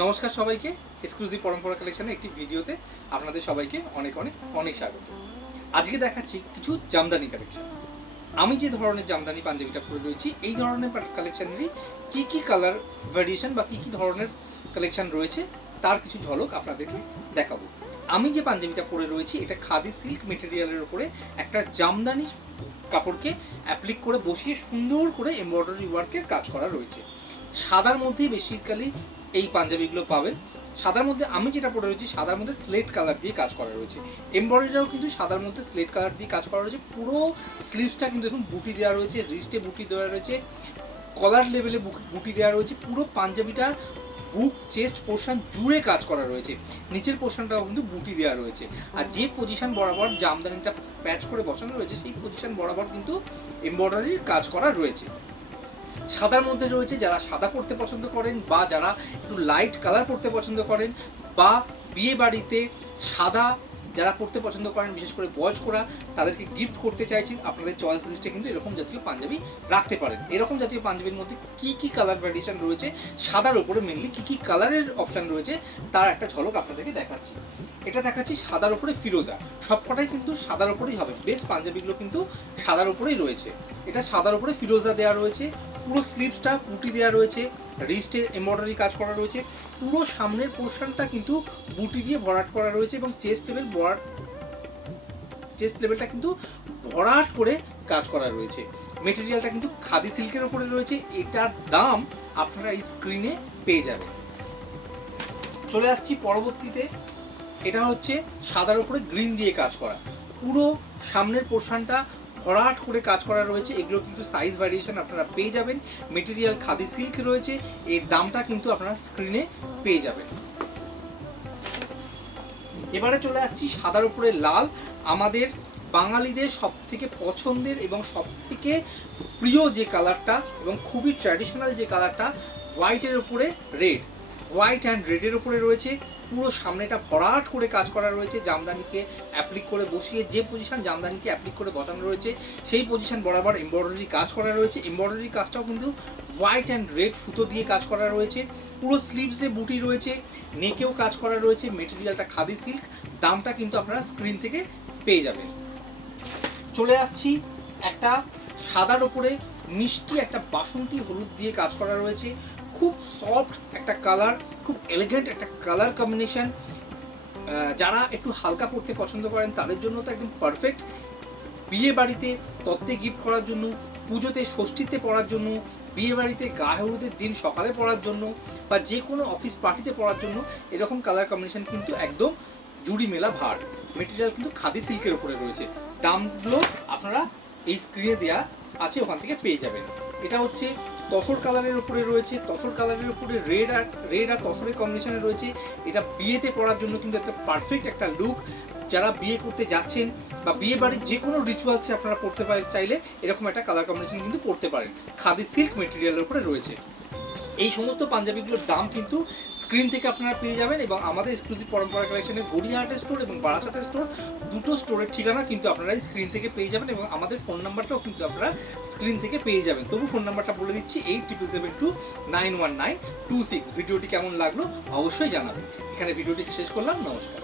নমস্কার সবাইকে, এক্সক্লুসিভ পরম্পরা কালেকশনের একটি ভিডিওতে আপনাদের সবাইকে অনেক অনেক অনেক স্বাগত। আজকে দেখাচ্ছি কিছু জামদানি কালেকশন। আমি যে ধরনের জামদানি পাঞ্জাবিটা পরে রয়েছি, এই ধরনের কালেকশনেরই কি কালার ভ্যারিয়েশন বা কি ধরনের কালেকশন রয়েছে তার কিছু ঝলক আপনাদেরকে দেখাবো। আমি যে পাঞ্জাবিটা পরে রয়েছি এটা খাদি সিল্ক মেটেরিয়ালের উপরে একটা জামদানি কাপড়কে অ্যাপ্লিক করে বসিয়ে সুন্দর করে এমব্রয়ডারি ওয়ার্কের কাজ করা রয়েছে। সাদার মধ্যেই বেসিক্যালি এই পাঞ্জাবিগুলো পাবেন। সাদার মধ্যে আমি যেটা পরে রয়েছি সাদার মধ্যে স্লেট কালার দিয়ে কাজ করা রয়েছে। এমব্রয়ডারিটাও কিন্তু সাদার মধ্যে স্লেট কালার দিয়ে কাজ করা রয়েছে। পুরো স্লিভসটা কিন্তু এখন বুটি দেওয়া রয়েছে, রিস্টে বুটি দেওয়া রয়েছে, কলার লেভেলে বুটি দেওয়া রয়েছে। পুরো পাঞ্জাবিটার বুক চেস্ট পোর্শন জুড়ে কাজ করা রয়েছে। নিচের পোর্শনটাও কিন্তু বুটি দেওয়া রয়েছে। আর যে পজিশন বরাবর জামদানিটা প্যাচ করে বসানো রয়েছে সেই পজিশন বরাবর কিন্তু এমব্রয়ডারির কাজ করা রয়েছে। সাদার মধ্যে রয়েছে যারা সাদা পরতে পছন্দ করেন বা যারা একটু লাইট কালার পরতে পছন্দ করেন বা বিয়ে বাড়িতে সাদা যারা পরতে পছন্দ করেন, বিশেষ করে বয়স্করা তাদেরকে গিফট করতে চাইছেন, আপনাদের চয়েস লিস্টে কিন্তু এরকম জাতীয় পাঞ্জাবি রাখতে পারেন। এরকম জাতীয় পাঞ্জাবির মধ্যে কি কালার ভ্যারিয়েশন রয়েছে, সাদার উপরে মেনলি কি কালারের অপশান রয়েছে তার একটা ঝলক আপনাদেরকে দেখাচ্ছি। এটা দেখাচ্ছি সাদার উপরে ফিরোজা, সবকটাই কিন্তু সাদার উপরেই হবে। বেস্ট পাঞ্জাবিগুলো কিন্তু সাদার উপরেই রয়েছে। এটা সাদার উপরে ফিরোজা দেওয়া রয়েছে, পুরো স্লিভসটা বুটি দেওয়া রয়েছে, রিস্টে এমব্রয়ডারি কাজ করা রয়েছে, পুরো সামনের পোর্শনটা কিন্তু বুটি দিয়ে ভরাট করা রয়েছে এবং চেস্ট লেভেলটা কিন্তু ভরাট করে কাজ করা রয়েছে। মেটেরিয়ালটা কিন্তু খাদি সিল্কের উপরে রয়েছে। এটার দাম আপনারা এই স্ক্রিনে পেয়ে যাবেন। চলে আসছি পরবর্তীতে। এটা হচ্ছে সাদার উপরে গ্রিন দিয়ে কাজ করা, পুরো সামনের পোর্শনটা ভরাট করে কাজ করা রয়েছে। এগুলো কিন্তু সাইজ ভ্যারিয়েশন আপনারা পেয়ে যাবেন। মেটেরিয়াল খাদি সিল্ক রয়েছে। এর দামটা কিন্তু আপনারা স্ক্রিনে পেয়ে যাবেন। এবারে চলে আসছি সাদার উপরে লাল, আমাদের বাঙালিদের সব থেকে পছন্দের এবং সব থেকে প্রিয় যে কালারটা এবং খুবই ট্র্যাডিশনাল যে কালারটা, হোয়াইটের উপরে রেড, হোয়াইট অ্যান্ড রেডের উপরে রয়েছে। পুরো সামনেটা ভরাট করে কাজ করা রয়েছে, জামদানিকে অ্যাপ্লিক করে বসিয়ে যে পজিশন জামদানিকে অ্যাপ্লিক করে বসানো রয়েছে সেই পজিশন বরাবর এমব্রয়ডারি কাজ করা রয়েছে। এমব্রয়ডারি কাজটাও কিন্তু হোয়াইট অ্যান্ড রেড সুতো দিয়ে কাজ করা রয়েছে। পুরো স্লিভসে বুটি রয়েছে, নেকেও কাজ করা রয়েছে। মেটেরিয়ালটা খাদি সিল্ক, দামটা কিন্তু আপনারা স্ক্রিন থেকে পেয়ে যাবেন। চলে আসছি একটা সাদার উপরে মিষ্টি একটা বাসন্তী হলুদ দিয়ে কাজ করা রয়েছে। খুব সফট একটা কালার, খুব এলিগেন্ট একটা কালার কম্বিনেশন। যারা একটু হালকা পরতে পছন্দ করেন তাদের জন্য তো একদম পারফেক্ট। বিয়ে বাড়িতে তত্ত্বে গিফট করার জন্য, পুজোতে ষষ্ঠীতে পরার জন্য, বিয়ে বাড়িতে গায়ে হলুদের দিন সকালে পরার জন্য বা যে কোনো অফিস পার্টিতে পরার জন্য এরকম কালার কম্বিনেশন কিন্তু একদম জুড়ি মেলা ভার। মেটেরিয়াল কিন্তু খাদি সিল্কের উপরে রয়েছে। দামগুলো আপনারা এই স্ক্রিনে দেওয়া আছে, ওখান থেকে পেয়ে যাবেন। এটা হচ্ছে তসর কালারের উপরে রয়েছে। তসর কালারের উপরে রেড আর তসরের কম্বিনেশনে রয়েছে। এটা বিয়েতে পরার জন্য কিন্তু একটা পারফেক্ট একটা লুক। যারা বিয়ে করতে যাচ্ছেন বা বিয়ে বাড়ির যে কোনো রিচুয়ালসে আপনারা পড়তে চাইলে এরকম একটা কালার কম্বিনেশন কিন্তু পড়তে পারেন। খাদি সিল্ক মেটেরিয়ালের উপরে রয়েছে। এই সমস্ত পাঞ্জাবিগুলোর দাম কিন্তু স্ক্রিন থেকে আপনারা পেয়ে যাবেন এবং আমাদের এক্সক্লুসিভ পরম্পরা কালেকশনের গড়িয়াহাটের স্টোর এবং বারাসাতের স্টোর, দুটো স্টোরের ঠিকানা কিন্তু আপনারা এই স্ক্রিন থেকে পেয়ে যাবেন এবং আমাদের ফোন নাম্বারটাও কিন্তু আপনারা স্ক্রিন থেকে পেয়ে যাবেন। তবু ফোন নাম্বারটা বলে দিচ্ছি 8772919226। ভিডিওটি কেমন লাগলো অবশ্যই জানাবেন। এখানে ভিডিওটি শেষ করলাম। নমস্কার।